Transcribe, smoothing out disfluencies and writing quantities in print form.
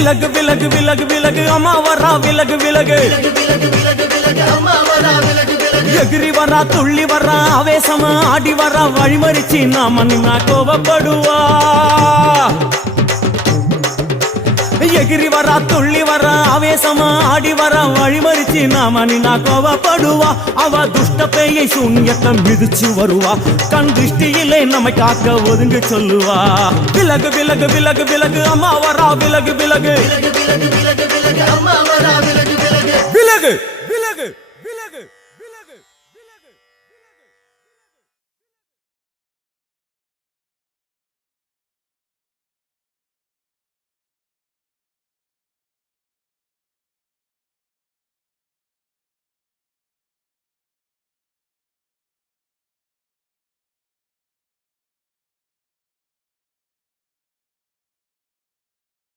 விலகு விலகு விலகு விலகு அம்மா வரா விலகு விலகு எகிரி வரா துள்ளி வரா ஆவேசமா ஆடி வரா வழிமறிச்சு நாம நின்னா கோபப்படுவா எகிரி வரா துள்ளி வரா ஆவேசமா ஆடி வரா வழிமறிச்சு நாம நின்னா கோபப்படுவா அவ துஷ்ட பேயை சூன்யத்தை மிதிச்சு வருவா கண் திருஷ்டியிலே நம்மை காக்க ஒதுங்க சொல்லுவா விலகு விலகு விலகு விலகு அம்மா வரா விலகு விலகு விலகு